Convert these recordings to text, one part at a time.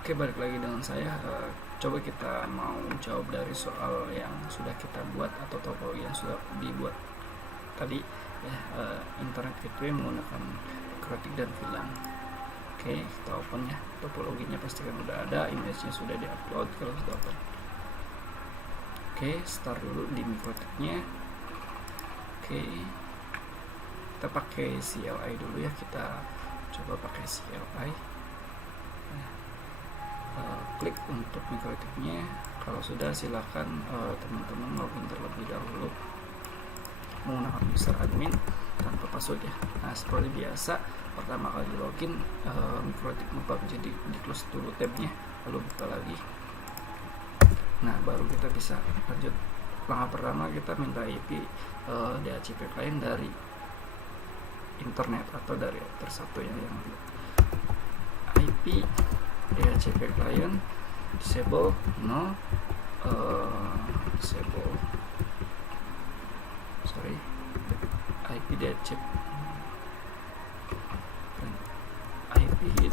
Oke, balik lagi dengan saya. Coba kita mau jawab dari soal yang sudah kita buat atau topologi yang sudah dibuat tadi ya. Internet gateway menggunakan mikrotik dan VLAN. Oke, kita open ya. Topologinya pastikan udah ada, image-nya sudah diupload kalau sudah open. Oke, start dulu di mikrotiknya. Oke, kita pakai CLI dulu ya. Kita coba pakai CLI. Klik untuk mikrotiknya. Kalau sudah, silakan teman-teman login terlebih dahulu menggunakan user admin tanpa password ya. Nah, seperti biasa, pertama kali login mikrotik lupa jadi di close dulu tabnya, lalu buka lagi. Nah, baru kita bisa lanjut. Langkah pertama, kita minta IP DHCP client dari internet atau dari router satu yang IP DHCP client disable no disable IP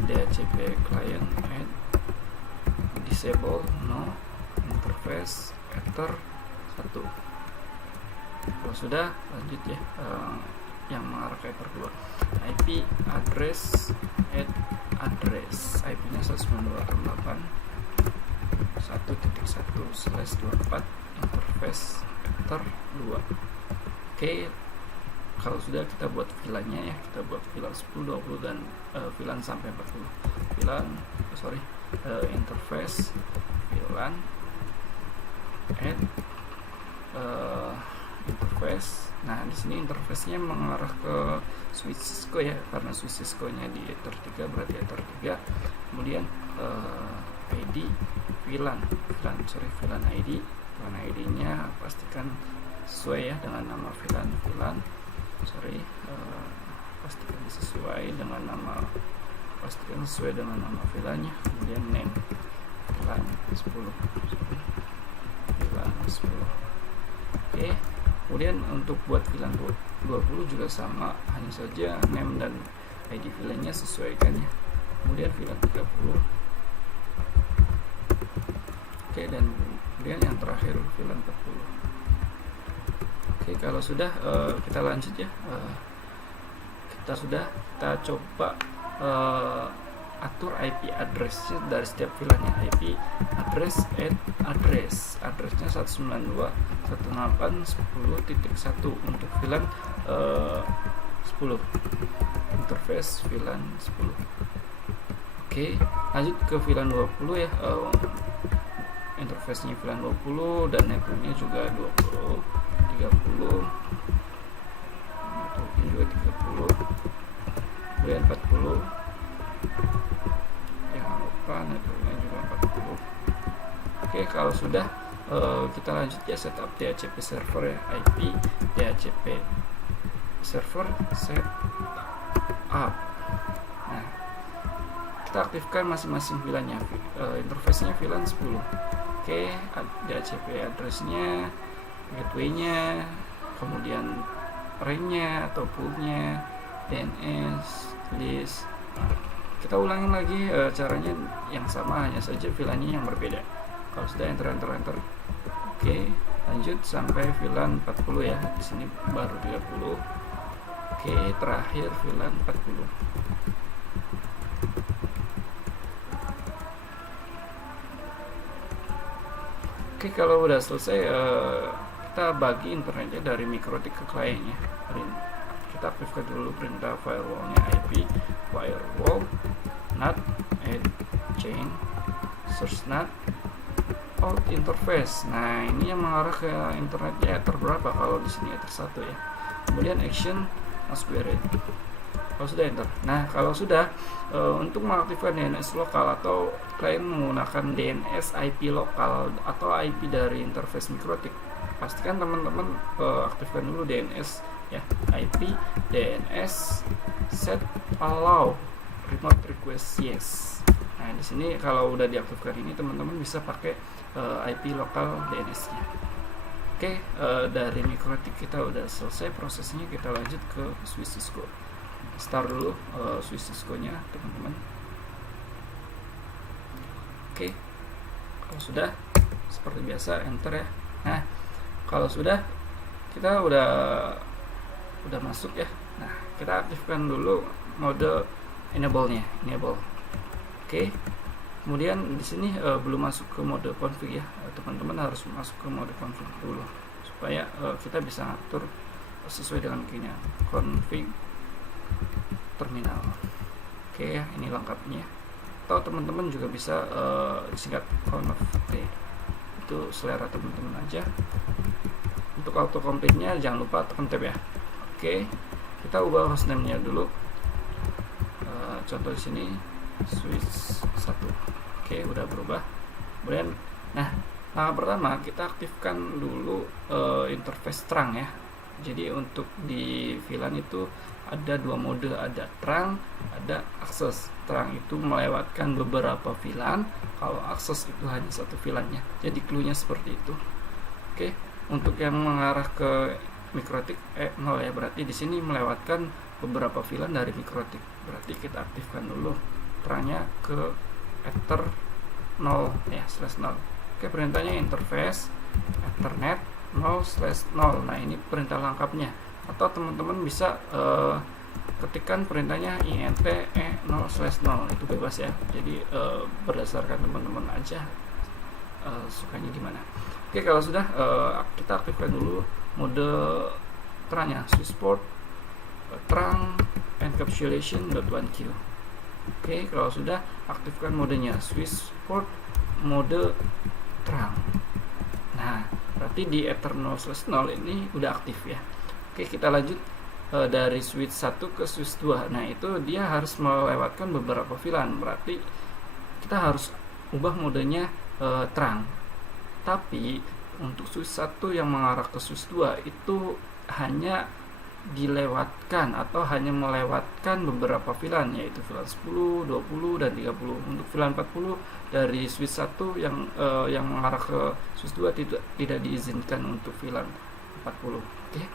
DHCP client and disable no interface ether 1. Kalau sudah, lanjut ya, yang mengarah ke ether 2. IP address IP-nya 192.168.1.1/24 interface ether 2. Oke, kalau sudah, kita buat VLAN-nya ya. Kita buat VLAN 10, 20 dan VLAN sampai 40. Interface VLAN and interface. Nah, di sini interface-nya mengarah ke switch Cisco ya, karena switch Cisco-nya di ether 3 berarti ether 3. Kemudian ID VLAN ID. VLAN ID-nya pastikan sesuai ya dengan nama VLAN. Pastikan sesuai dengan nama VLAN-nya. Kemudian name VLAN 10. Oke. Kemudian untuk buat VLAN 20 juga sama, hanya saja name dan ID VLAN-nya sesuaikan ya. Kemudian VLAN 30. Oke, dan kemudian yang terakhir VLAN 40. Oke, kalau sudah, kita lanjut ya. Kita coba atur IP address-nya dari setiap VLAN-nya. IP address-nya 192.168.10.1 untuk VLAN 10. Interface VLAN 10. Oke, lanjut ke VLAN 20 ya. Interface-nya VLAN 20 dan network-nya juga 20, 30. Network-nya juga 30. Kemudian 40. Jangan lupa network-nya juga 40. Oke, kalau sudah, kita lanjut ya, setup DHCP server ya. IP DHCP server setup. Nah, kita aktifkan masing-masing VLAN-nya. Interface-nya VLAN 10. Oke, DHCP address-nya, gateway-nya, kemudian range-nya atau pool-nya, DNS, list. Kita ulangin lagi caranya yang sama, hanya saja VLAN-nya yang berbeda. Kalau sudah, enter. Oke, lanjut sampai VLAN 40 ya. Di sini baru 30. Oke, terakhir VLAN 40. Oke, kalau udah selesai, kita bagi internetnya dari mikrotik ke kliennya. Kita aktifkan dulu perintah firewall-nya. IP firewall NAT add chain source NAT out interface. Nah, ini yang mengarah ke internetnya ether berapa? Kalau di sini ether 1 ya. Kemudian action must be read. Kalau sudah, enter. Nah, kalau sudah, untuk mengaktifkan DNS lokal atau klien menggunakan DNS IP lokal atau IP dari interface mikrotik, pastikan teman-teman aktifkan dulu DNS ya. IP DNS set allow remote request yes. Nah, di sini kalau udah diaktifkan ini, teman-teman bisa pakai IP lokal DNS-nya. Oke, dari mikrotik kita udah selesai prosesnya. Kita lanjut ke switch Cisco. Start dulu switch Cisco nya teman-teman. Oke, kalau sudah, seperti biasa enter ya. Nah, kalau sudah, kita udah masuk ya. Nah, kita aktifkan dulu mode enable. Oke. Kemudian di sini belum masuk ke mode config ya. Teman-teman harus masuk ke mode config dulu supaya kita bisa atur sesuai dengan keynya. Config terminal. Oke ya, ini lengkapnya. Atau teman-teman juga bisa disingkat conf. Itu selera teman-teman aja. Untuk auto complete-nya jangan lupa tekan tab ya. Oke, kita ubah hostname-nya dulu. Contoh di sini switch 1. Oke, udah berubah. Kemudian, nah, langkah pertama kita aktifkan dulu interface terang ya. Jadi untuk di VLAN itu ada dua mode, ada terang, ada akses. Terang itu melewatkan beberapa VLAN, kalau akses itu hanya satu VLAN-nya. Jadi clue-nya seperti itu. Oke, untuk yang mengarah ke MikroTik 0 ya, berarti di sini melewatkan beberapa VLAN dari MikroTik. Berarti kita aktifkan dulu terangnya ke ether 0 ya, /0. Oke, perintahnya interface ethernet 0/0. Nah, ini perintah lengkapnya. Atau teman-teman bisa ketikkan perintahnya int e0/0, itu bebas ya. Jadi berdasarkan teman-teman aja sukanya gimana. Oke, kalau sudah kita aktifkan dulu mode terangnya, switch port terang encapsulation.1q. Oke, kalau sudah aktifkan modenya switch port mode terang. Nah, berarti di ether 0/0 ini udah aktif ya. Oke, kita lanjut dari switch 1 ke switch 2. Nah, itu dia harus melewatkan beberapa VLAN. Berarti kita harus ubah modenya terang. Tapi untuk switch 1 yang mengarah ke switch 2 itu hanya dilewatkan atau hanya melewatkan beberapa VLAN, yaitu VLAN 10, 20 dan 30. Untuk VLAN 40 dari switch 1 yang mengarah ke switch 2 tidak diizinkan untuk VLAN 40. Oke.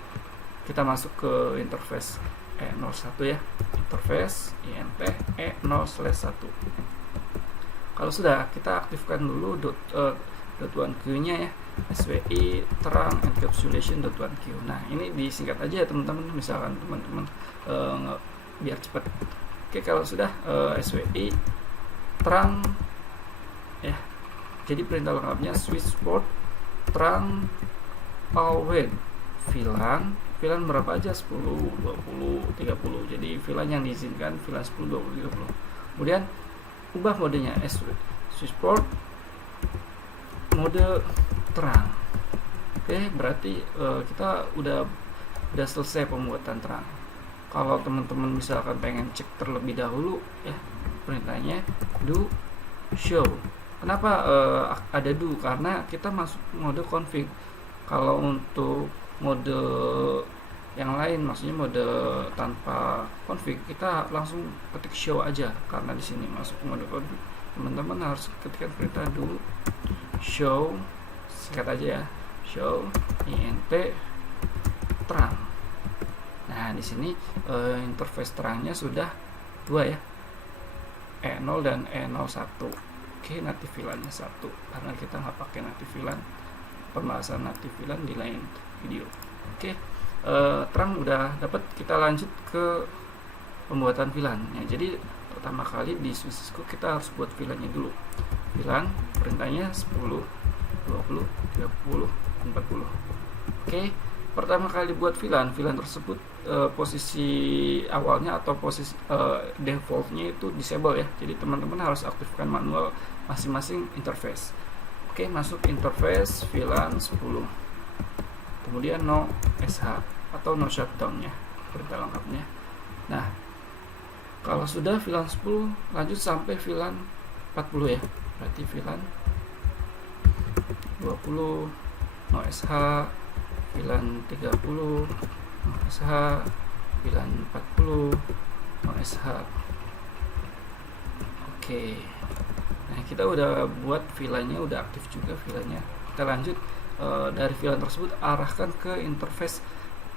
Kita masuk ke interface E01 ya. Interface int e0/1. Kalau sudah, kita aktifkan dulu .1q-nya ya. SWI terang encapsulation.1q. Nah, ini disingkat aja ya teman-teman, misalkan teman-teman biar cepat. Oke, kalau sudah SWI terang ya. Jadi perintah lengkapnya switch port terang await VLAN berapa aja, 10, 20, 30. Jadi VLAN yang diizinkan VLAN 10, 20, 30. Kemudian ubah modenya switch port mode terang. Oke, berarti kita udah selesai pembuatan terang. Kalau teman-teman misalkan pengen cek terlebih dahulu ya, perintahnya do show. Kenapa ada do? Karena kita masuk mode config. Kalau untuk mode yang lain, maksudnya mode tanpa config, kita langsung ketik show aja. Karena di sini masuk mode config, teman-teman harus ketikkan perintah do show, singkat aja ya, show int terang. Nah, di sini interface terangnya sudah 2 ya, E0 dan E01. Oke, native VLAN-nya 1 karena kita nggak pakai native VLAN. Pembahasan native VLAN di lain video. Oke, terang udah dapat. Kita lanjut ke pembuatan VLAN ya. Jadi pertama kali di switchku kita harus buat VLAN-nya dulu. VLAN perintahnya 10, 20, 30, 40. Oke, pertama kali buat VLAN tersebut posisi awalnya atau posisi defaultnya itu disable ya. Jadi teman-teman harus aktifkan manual masing-masing interface. Oke, masuk interface VLAN 10. Kemudian no SH atau no shutdown ya, perintah lengkapnya. Nah, kalau sudah VLAN 10 lanjut sampai VLAN 40 ya. Berarti VLAN 20 no SH, VLAN 30 no SH, VLAN 40 no SH. Oke. Nah, kita udah buat VLAN-nya, udah aktif juga VLAN-nya. Kita lanjut dari VLAN tersebut arahkan ke interface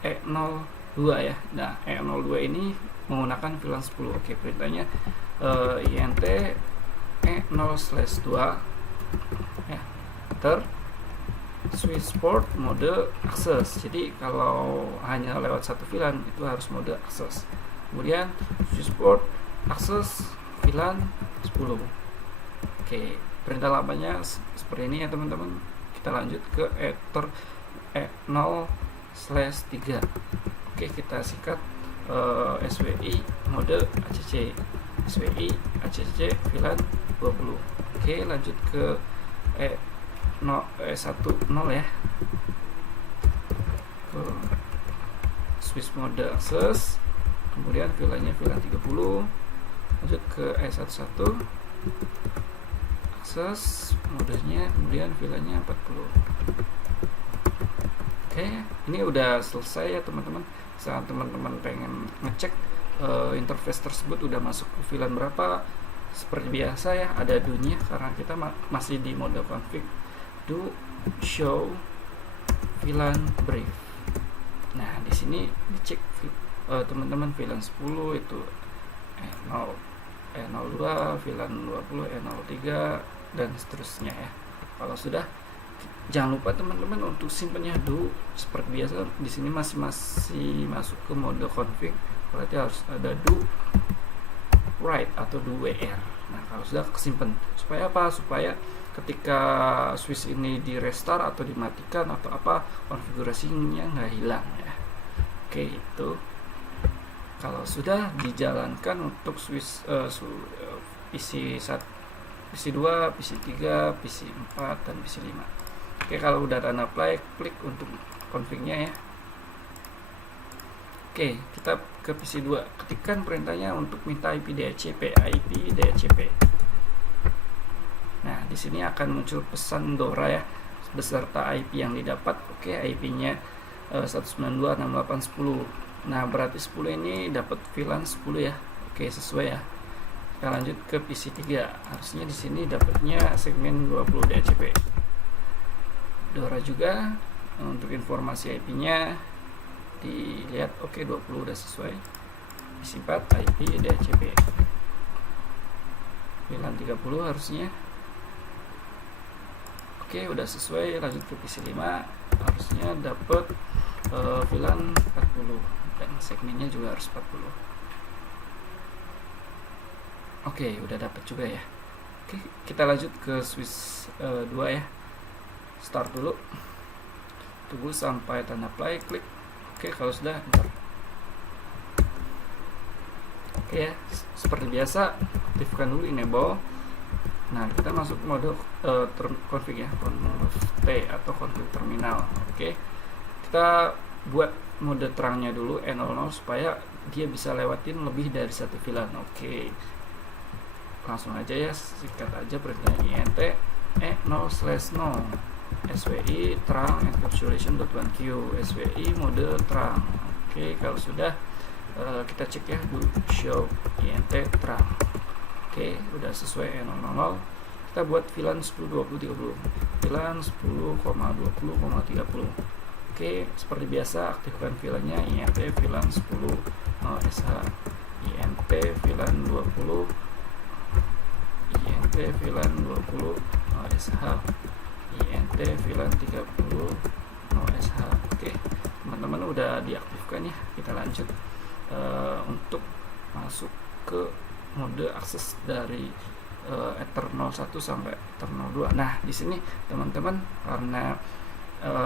E02 ya. Nah, E02 ini menggunakan VLAN 10. Oke, perintahnya int E0/2 ya, enter switchport mode akses. Jadi kalau hanya lewat satu VLAN itu harus mode akses. Kemudian switchport akses VLAN 10. Oke, perintah lamanya seperti ini ya teman-teman. Kita lanjut ke ether E0/3. Oke, kita sikat SWI mode ACC, SWI ACC VLAN 20. Oke, lanjut ke E10 ya, ke switch mode akses, kemudian VLAN-nya VLAN 30. Lanjut ke E11 akses modenya, kemudian VLAN-nya 40. Oke, ini udah selesai ya teman-teman. Saat teman-teman pengen ngecek interface tersebut udah masuk ke VLAN berapa, seperti biasa ya, ada do-nya karena kita masih di mode config. Do show VLAN brief. Nah, di sini dicek teman-teman VLAN 10 itu E0, E02, VLAN 20, E03 dan seterusnya ya. Kalau sudah, jangan lupa teman-teman untuk simpennya do seperti biasa. Di sini masih masuk ke mode config, berarti harus ada do write atau do wr. Nah, kalau sudah kesimpan, supaya apa? Supaya ketika switch ini di restart atau dimatikan atau apa, konfigurasinya nggak hilang ya. Oke, itu kalau sudah dijalankan untuk switch PC 1, PC 2, PC 3, PC 4 dan PC 5. Oke, kalau udah done apply, klik untuk config-nya ya. Oke, kita ke PC 2. Ketikkan perintahnya untuk minta IP DHCP, IP DHCP. Nah, di sini akan muncul pesan DORA ya, beserta IP yang didapat. Oke, IP-nya 192.68.10. Nah, berarti 10 ini dapat VLAN 10 ya. Oke, sesuai ya. Kita lanjut ke PC 3. Harusnya di sini dapatnya segmen 20 DHCP. DORA juga untuk informasi IP-nya dilihat. Oke, 20 udah sesuai. PC 4 IP DHCP. VLAN 30 harusnya. Oke, udah sesuai. Lanjut ke PC 5, harusnya dapat VLAN 40 dan segmennya juga harus 40. Oke, udah dapat juga ya. Oke, kita lanjut ke switch 2 ya. Start dulu, tunggu sampai tanda play, klik. Oke, kalau sudah enter. Oke ya, seperti biasa aktifkan dulu enable. Nah, kita masuk mode config ya, conf T atau config terminal. Oke, kita buat mode terangnya dulu E00 supaya dia bisa lewatin lebih dari satu VLAN. Oke, langsung aja ya, sikat aja perintahnya int E0/0 SWI terang encapsulation.1q SWI mode terang. Oke, kalau sudah kita cek ya, do show int terang. Oke, udah sesuai E00. Kita buat VLAN 10, 20, 30. VLAN 10,20,30. Oke, seperti biasa aktifkan VLAN-nya int VLAN 10 sh, int VLAN 20, int VLAN 20 sh, int VLAN 30 sh. Oke, teman-teman udah diaktifkan ya. Kita lanjut untuk masuk ke mode akses dari Ether 01 sampai Ether 02. Nah, di sini teman-teman karena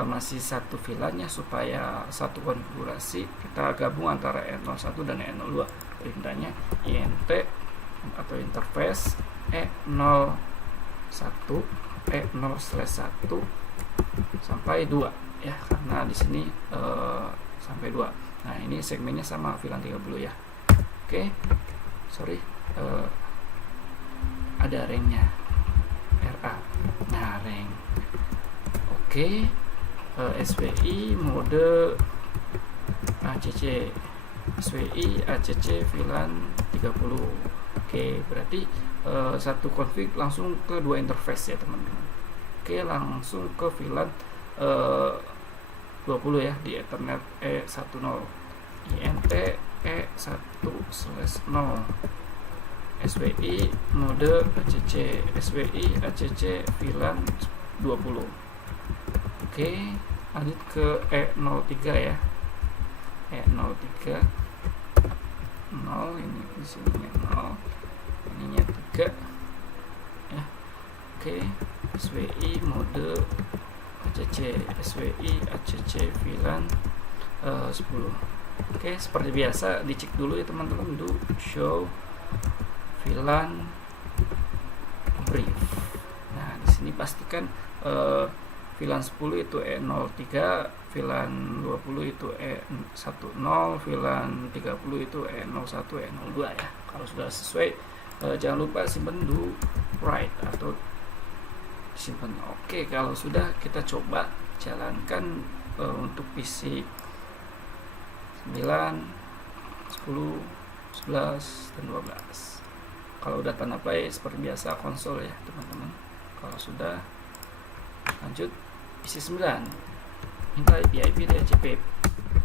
masih satu VLAN-nya, supaya satu konfigurasi kita gabung antara E01 dan E02. Perintahnya int atau interface E01 E0/1 sampai 2 ya, karena di sini sampai 2. Nah, ini segmennya sama VLAN 30 ya. Oke, sorry, ada ringnya RA. Nah, ring. Oke, SWI mode ACC, SWI ACC VLAN 30. Oke, berarti satu config langsung ke dua interface ya teman-teman. Oke, langsung ke VLAN 20 ya, di Ethernet E10 int E1/0. SWI mode ACC, SWI ACC VLAN 20. Oke, lanjut ke E03 ya. E03 0, ini di sininya 0, ininya 3 ya. Oke, SWI mode ACC, SWI ACC VLAN 10. Oke, seperti biasa dicek dulu ya teman-teman, do show VLAN brief. Nah, di sini pastikan VLAN 10 itu E03, VLAN 20 itu E10, VLAN 30 itu E01, E02 ya. Kalau sudah sesuai, jangan lupa simpan do write atau simpan. Oke, kalau sudah kita coba jalankan untuk PC 9, 10, 11, dan 12. Kalau udah tanda play seperti biasa konsol ya teman-teman. Kalau sudah, lanjut PC 9, minta IP DHCP.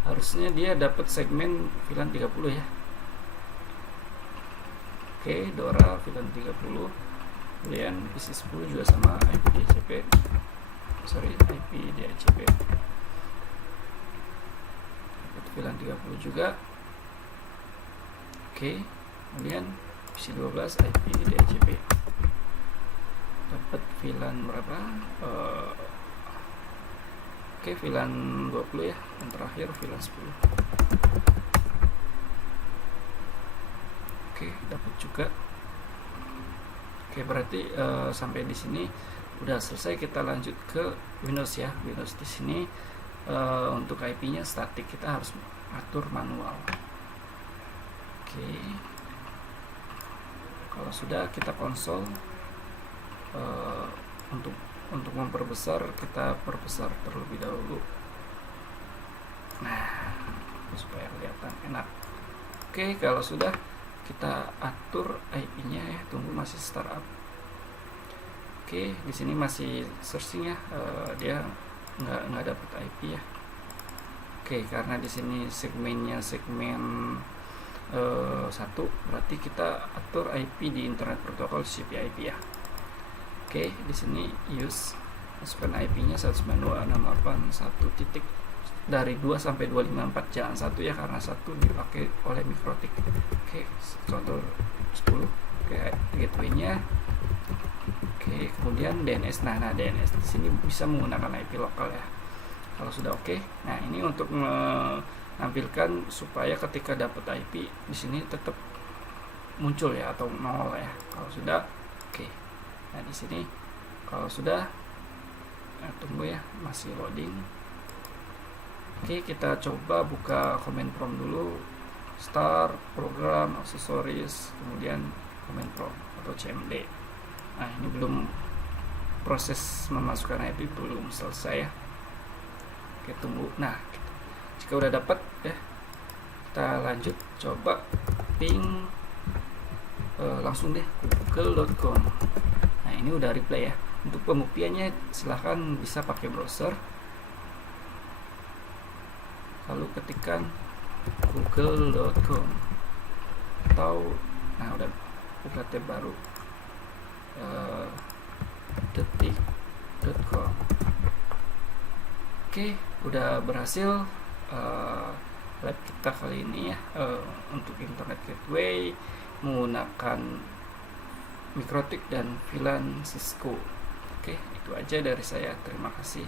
Harusnya dia dapat segmen VLAN 30 ya. Oke, Dora VLAN 30. Kemudian PC 10 juga sama IP DHCP. IP DHCP. Dapat VLAN 30 juga. Oke, kemudian PC 12 IP DHCP. Dapat VLAN berapa? Oke, VLAN 20 ya. Yang terakhir VLAN 10. Oke, dapat juga. Oke, berarti sampai di sini udah selesai. Kita lanjut ke Windows ya. Windows di sini untuk IP-nya statik, kita harus atur manual. Oke. Kalau sudah, kita konsol. Untuk memperbesar, kita perbesar terlebih dahulu. Nah, supaya kelihatan enak. Oke, kalau sudah, kita atur IP-nya ya. Tunggu, masih startup. Oke, di sini masih searching ya. Dia nggak dapat IP ya. Oke, karena di sini segmennya segmen 1, berarti kita atur IP di Internet Protocol TCP IP ya. Oke, di sini use, masukkan IP-nya 192.168.1 titik dari 2 sampai 254, jangan 1 ya, karena 1 dipakai oleh Mikrotik. Oke, contoh 10. Oke, gateway-nya. Oke, kemudian DNS. Nah, DNS di sini bisa menggunakan IP lokal ya. Kalau sudah oke. Nah, ini untuk menampilkan supaya ketika dapat IP di sini tetap muncul ya, atau 0 ya. Kalau sudah oke. Nah, di sini kalau sudah, tunggu ya, masih loading. Oke, kita coba buka command prompt dulu. Start, program, aksesoris, kemudian command prompt atau CMD. Nah, ini belum, proses memasukkan IP belum selesai ya. Oke, tunggu. Nah, jika udah dapat ya, kita lanjut coba ping langsung deh google.com. Nah, ini udah replay ya. Untuk pembuktiannya silahkan bisa pakai browser, lalu ketikkan google.com atau udah buka tab baru, detik.com. Oke, udah berhasil lab kita kali ini ya, untuk internet gateway menggunakan Mikrotik dan VLAN Cisco. Oke, itu aja dari saya. Terima kasih.